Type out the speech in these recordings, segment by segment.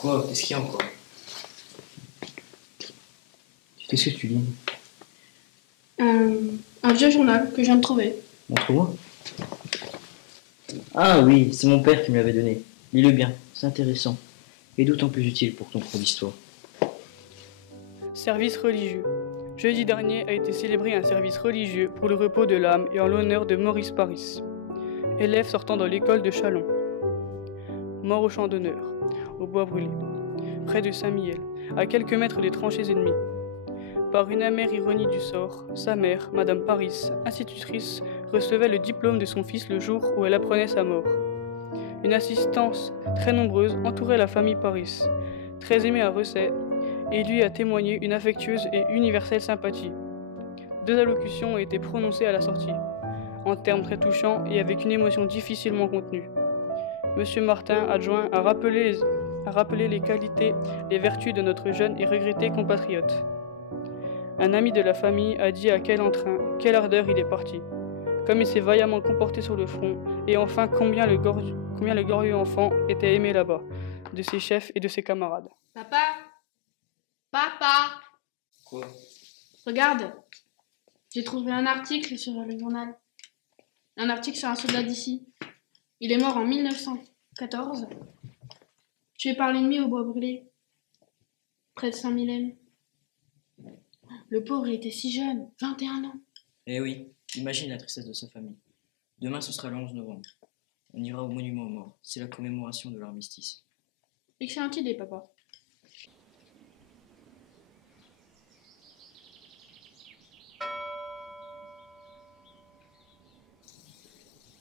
Quoi? Qu'est-ce qu'il y a encore? Qu'est-ce que tu lis? Un vieux journal que je viens de trouver. Montre-moi. Ah oui, c'est mon père qui me l'avait donné. Lis-le bien, c'est intéressant. Et d'autant plus utile pour ton cours d'histoire. Service religieux. Jeudi dernier a été célébré un service religieux pour le repos de l'âme et en l'honneur de Maurice Paris, élève sortant de l'école de Châlons. Mort au champ d'honneur, au bois brûlé, près de Saint-Mihiel, à quelques mètres des tranchées ennemies. Par une amère ironie du sort, sa mère, Madame Paris, institutrice, recevait le diplôme de son fils le jour où elle apprenait sa mort. Une assistance très nombreuse entourait la famille Paris, très aimée à Recet, et lui a témoigné une affectueuse et universelle sympathie. 2 allocutions ont été prononcées à la sortie, en termes très touchants et avec une émotion difficilement contenue. Monsieur Martin, adjoint, a rappelé les qualités, les vertus de notre jeune et regretté compatriote. Un ami de la famille a dit à quel entrain, quelle ardeur il est parti, comme il s'est vaillamment comporté sur le front, et enfin combien le glorieux enfant était aimé là-bas, de ses chefs et de ses camarades. Papa! Papa! Quoi? Regarde! J'ai trouvé un article sur le journal. Un article sur un soldat d'ici. Il est mort en 1914. Tué par l'ennemi au bois brûlé. Près de Saint-Mylène. Le pauvre était si jeune, 21 ans. Eh oui, imagine la tristesse de sa famille. Demain, ce sera le 11 novembre. On ira au monument aux morts. C'est la commémoration de l'armistice. Excellente idée, papa.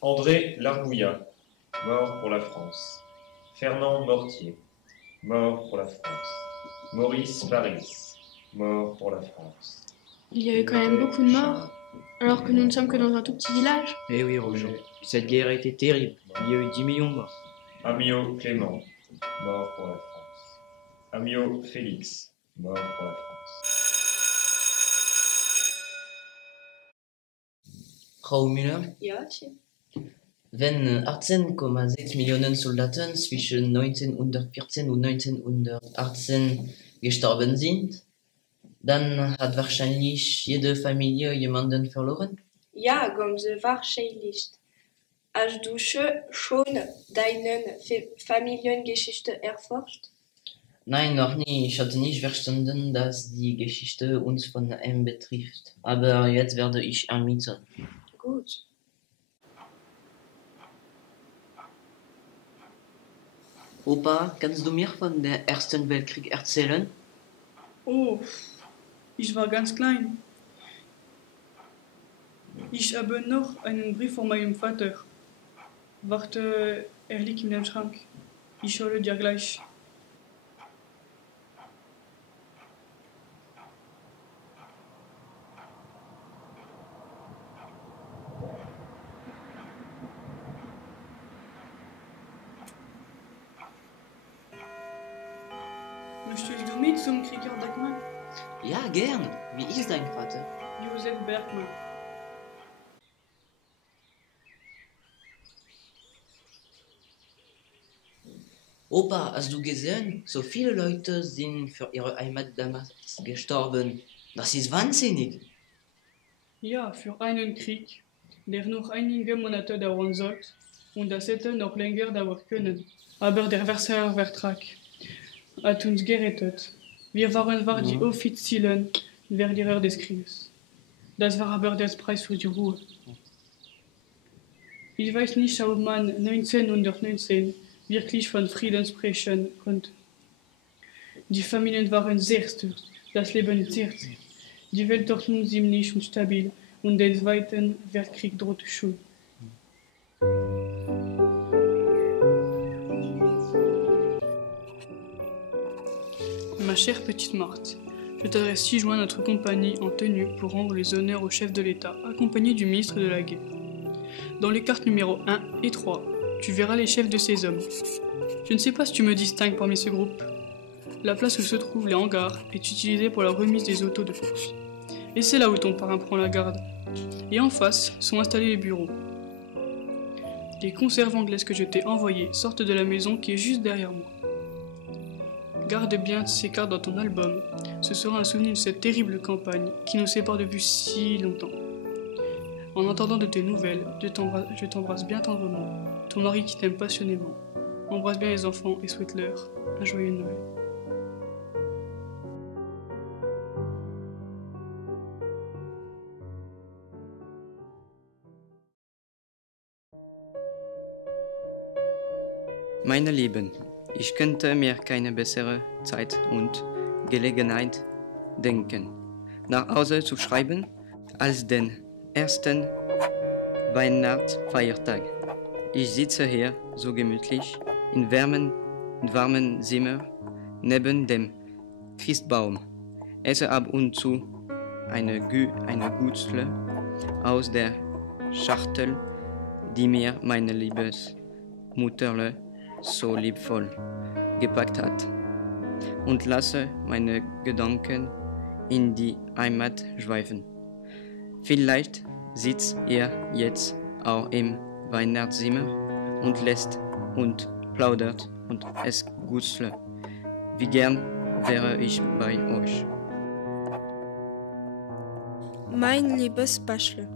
André Larbouillat, mort pour la France. Fernand Mortier, mort pour la France. Maurice Paris, mort pour la France. Il y avait quand même beaucoup de morts, alors que nous ne sommes que dans un tout petit village. Eh oui, Roger. Cette guerre a été terrible. Il y a eu 10 millions de morts. Amiot Clément, mort pour la France. Amiot Félix, mort pour la France. Frau Müller, Ja, tja. wenn 18,6 Millionen Soldaten zwischen 1914 und 1918 gestorben sind, dann hat wahrscheinlich jede Familie jemanden verloren. Ja, ganz wahrscheinlich. Hast du schon deine Familiengeschichte erforscht? Nein, noch nie. Ich hatte nicht verstanden, dass die Geschichte uns von ihm betrifft. Aber jetzt werde ich ermitteln. Gut. Opa, kannst du mir von der Ersten Weltkrieg erzählen? Oh, ich war ganz klein. Ich habe noch einen Brief von meinem Vater. Warte, er liegt in dem Schrank. Ich hole dir gleich. Möchtest du mit zum Krieger Dagmar? Ja, gern. Wie ist dein Vater? Josef Bergmann. Opa, hast du gesehen? So viele Leute sind für ihre Heimat damals gestorben. Das ist wahnsinnig. Ja, für einen Krieg, der noch einige Monate dauern sollte, und das hätte noch länger dauern können. Aber der Versailler Vertrag hat uns gerettet. Wir waren die offiziellen Verlierer des Krieges. Das war aber der Preis für die Ruhe. Ich weiß nicht, ob man 1919 wirklich von Frieden sprechen konnte. Die Familien waren sehr stolz, das Leben sehr. Die Welt dort nun ziemlich unstabil und der Zweite Weltkrieg droht schon. Ma chère petite Marthe, je t'adresse 6 juin notre compagnie en tenue pour rendre les honneurs au chef de l'État, accompagné du ministre de la Guerre. Dans les cartes numéro 1 et 3, tu verras les chefs de ces hommes. Je ne sais pas si tu me distingues parmi ce groupe. La place où se trouvent les hangars est utilisée pour la remise des autos de course. Et c'est là où ton parrain prend la garde. Et en face sont installés les bureaux. Les conserves anglaises que je t'ai envoyées sortent de la maison qui est juste derrière moi. garde bien ces cartes dans ton album. Ce sera un souvenir de cette terrible campagne qui nous sépare depuis si longtemps. En entendant de tes nouvelles, je t'embrasse bien tendrement. Ton mari qui t'aime passionnément. Embrasse bien les enfants et souhaite-leur un joyeux Noël. Meine Lieben, ich könnte mir keine bessere Zeit und Gelegenheit denken, nach Hause zu schreiben, als den ersten Weihnachtsfeiertag. Ich sitze hier so gemütlich in warmen Zimmer neben dem Christbaum, esse ab und zu eine Gutzle aus der Schachtel, die mir meine Liebesmutterle so liebvoll gepackt hat, und lasse meine Gedanken in die Heimat schweifen. Vielleicht sitzt ihr jetzt auch im Weihnachtszimmer und lässt und plaudert und esst Gutzle. Wie gern wäre ich bei euch. Mein liebes Baschle,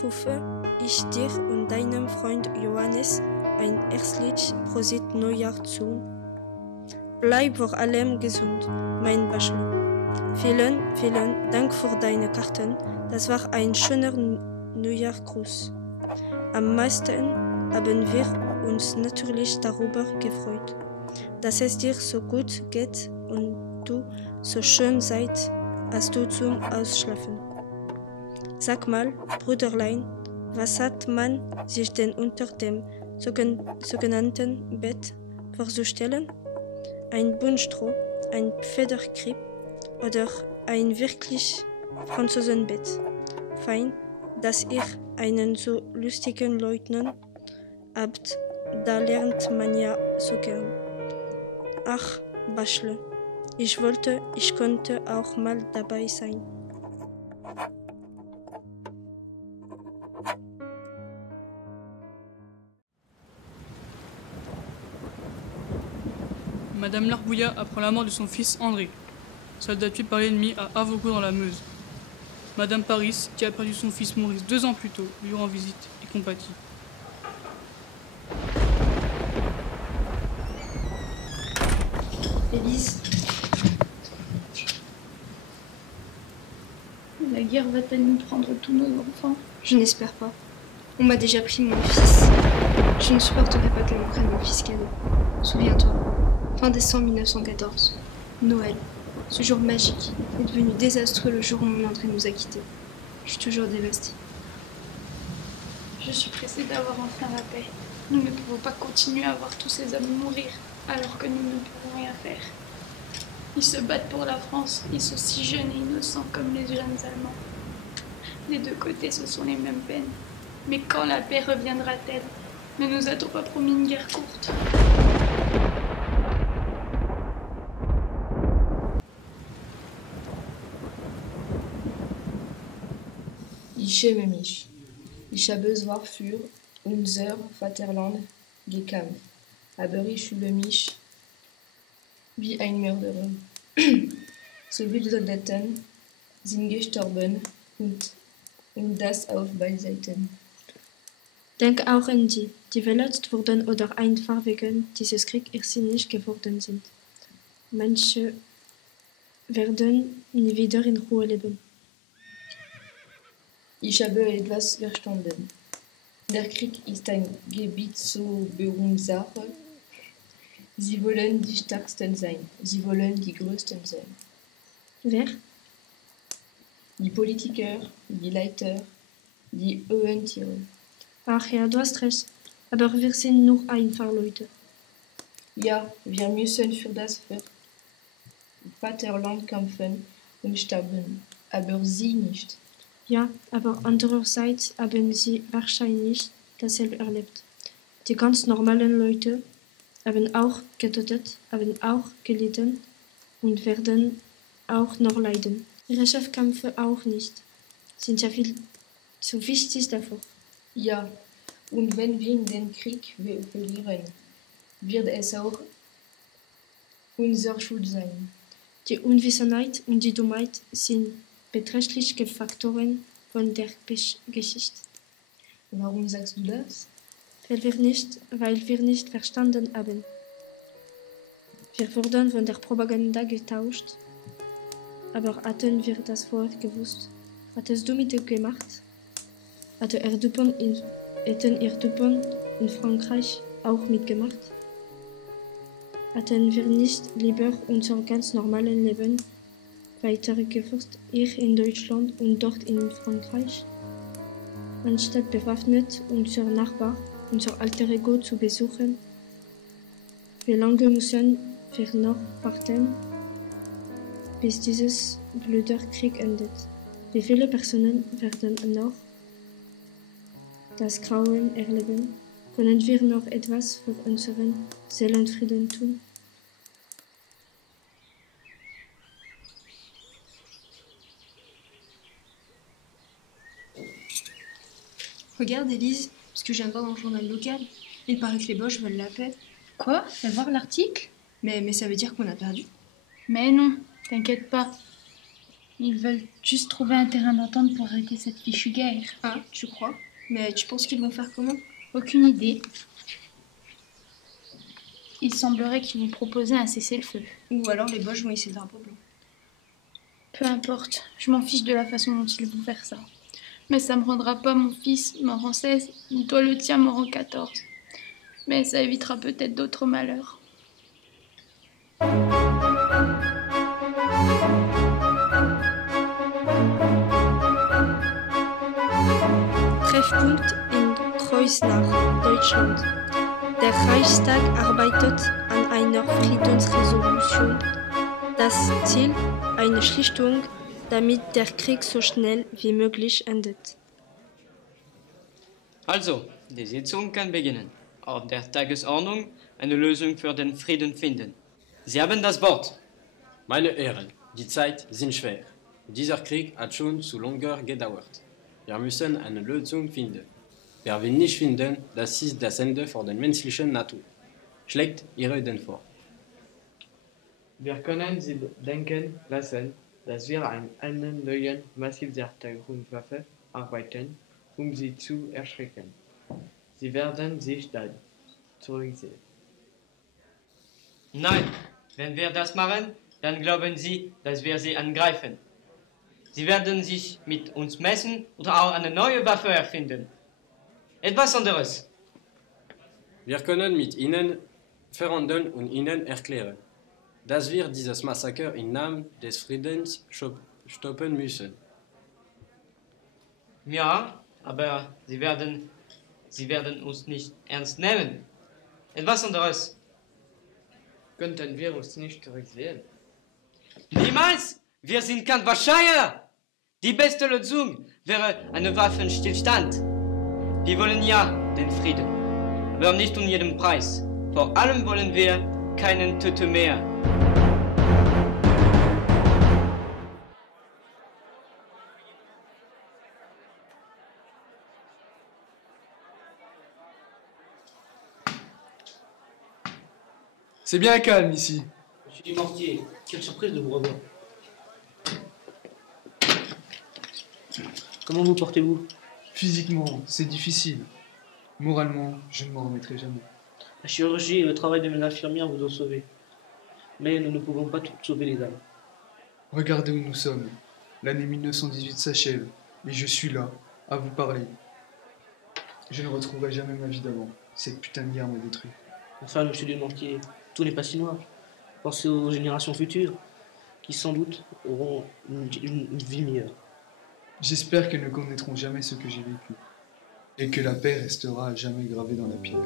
rufe ich dir und deinem Freund Johannes ein herzlich Prosit Neujahr zu. Bleib vor allem gesund, mein Baschle. Vielen, vielen Dank für deine Karten. Das war ein schöner Neujahrgruß. Am meisten haben wir uns natürlich darüber gefreut, dass es dir so gut geht und du so schön seid, als du zum Ausschlafen. Sag mal, Brüderlein, was hat man sich denn unter dem sogenannten Bett vorzustellen? Ein Buntstroh, ein Federkrib oder ein wirklich Franzosenbett? Fein, dass ihr einen so lustigen Leutnant habt, da lernt man ja so gern. Ach, Baschle, ich konnte auch mal dabei sein. Madame Larbouillat apprend la mort de son fils André, soldat tué par l'ennemi à Avaucourt dans la Meuse. Madame Paris, qui a perdu son fils Maurice 2 ans plus tôt, lui rend visite et compatit. Élise, la guerre va-t-elle nous prendre tous nos enfants? Je n'espère pas. On m'a déjà pris mon fils. Je ne supporterai pas que l'on prenne mon fils cadeau. Souviens-toi, fin décembre 1914, Noël. Ce jour magique est devenu désastreux le jour où mon André nous a quittés. Je suis toujours dévastée. Je suis pressée d'avoir enfin la paix. Nous ne pouvons pas continuer à voir tous ces hommes mourir alors que nous ne pouvons rien faire. Ils se battent pour la France, ils sont si jeunes et innocents comme les jeunes Allemands. Des deux côtés, ce sont les mêmes peines. Mais quand la paix reviendra-t-elle? Ne nous a-t-on pas promis une guerre courte? Ich schäme mich. Ich habe zwar für unser Vaterland gekämpft, aber ich fühle mich wie ein Mörderer. So viele Soldaten sind gestorben und das auf beiden Seiten. Denk auch an die verletzt wurden oder einfach wegen dieses Kriegs irrsinnig geworden sind. Manche werden nie wieder in Ruhe leben. Ich habe etwas verstanden. Der Krieg ist ein Gebiet zur Berufssache. Sie wollen die Stärksten sein. Sie wollen die Größten sein. Wer? Die Politiker, die Leiter, die hohen Tiere. Ach ja, du hast recht. Aber wir sind nur einfach Leute. Ja, wir müssen für das Vaterland kämpfen und sterben. Aber sie nicht. Ja, aber andererseits haben sie wahrscheinlich dasselbe erlebt. Die ganz normalen Leute haben auch getötet, haben auch gelitten und werden auch noch leiden. Ihre Chefkämpfe auch nicht. Sind ja viel zu wichtig dafür. Ja, und wenn wir den Krieg verlieren, wird es auch unser Schuld sein. Die Unwissenheit und die Dummheit sind beträchtliche Faktoren von der Geschichte. Warum sagst du das? Weil wir nicht verstanden haben. Wir wurden von der Propaganda getauscht. Aber hatten wir das Wort gewusst? Hattest du mitgemacht? Hätten ihr Duppen in Frankreich auch mitgemacht? Hätten wir nicht lieber unser ganz normales Leben weitergeführt, hier in Deutschland und dort in Frankreich? Anstatt bewaffnet unser Nachbar, unser alter Ego zu besuchen? Wie lange müssen wir noch warten, bis dieses blöde Krieg endet? Wie viele Personen werden noch das Grauen erleben? Können wir noch etwas für unseren Seelenfrieden tun? Regarde, Élise, ce que je viens de voir dans le journal local. Il paraît que les Boches veulent la paix. Quoi? Fais voir l'article? Mais ça veut dire qu'on a perdu. Mais non, t'inquiète pas. Ils veulent juste trouver un terrain d'entente pour arrêter cette fichue guerre. Ah, tu crois? Mais tu penses qu'ils vont faire comment? Aucune idée. Il semblerait qu'ils vont proposer un cessez-le-feu. Ou alors les Boches vont hisser le drapeau blanc. Peu importe, je m'en fiche de la façon dont ils vont faire ça. Mais ça me rendra pas mon fils mort en 16, ni toi le tien mort en 14. Mais ça évitera peut-être d'autres malheurs. Treffpunkt in Kreuznach, Deutschland. Der Reichstag arbeitet an einer Friedensresolution. Das Ziel, eine Schlichtung, damit der Krieg so schnell wie möglich endet. Also, die Sitzung kann beginnen. Auf der Tagesordnung eine Lösung für den Frieden finden. Sie haben das Wort. Meine Herren, die Zeit sind schwer. Dieser Krieg hat schon zu lange gedauert. Wir müssen eine Lösung finden. Wer will nicht finden, das ist das Ende für den menschlichen Natur. Schlägt Ihre Ideen vor. Wir können Sie denken lassen, dass wir an einer neuen Massivzerstörungswaffe arbeiten, sie zu erschrecken. Sie werden sich dann zurücksehen. Nein, wenn wir das machen, dann glauben Sie, dass wir sie angreifen. Sie werden sich mit uns messen oder auch eine neue Waffe erfinden. Etwas anderes. Wir können mit Ihnen verhandeln und Ihnen erklären, dass wir dieses Massaker im Namen des Friedens stoppen müssen. Ja, aber Sie werden uns nicht ernst nehmen. Etwas anderes. Könnten wir uns nicht zurücksehen? Niemals! Wir sind kein Wahrscheinlicher! Die beste Lösung wäre ein Waffenstillstand. Wir wollen ja den Frieden, aber nicht um jeden Preis. Vor allem wollen wir keinen Toten mehr. C'est bien calme ici. Monsieur du Mortier, quelle surprise de vous revoir. Comment vous portez-vous? Physiquement, c'est difficile. Moralement, je ne m'en remettrai jamais. La chirurgie et le travail de mes infirmières vous ont sauvé. Mais nous ne pouvons pas toutes sauver les âmes. Regardez où nous sommes. L'année 1918 s'achève, et je suis là, à vous parler. Je ne retrouverai jamais ma vie d'avant. Cette putain de guerre m'a détruit. Enfin, monsieur du Mortier, tout n'est pas si noir. Pensez aux générations futures, qui sans doute auront une vie meilleure. J'espère qu'elles ne connaîtront jamais ce que j'ai vécu, et que la paix restera à jamais gravée dans la pierre.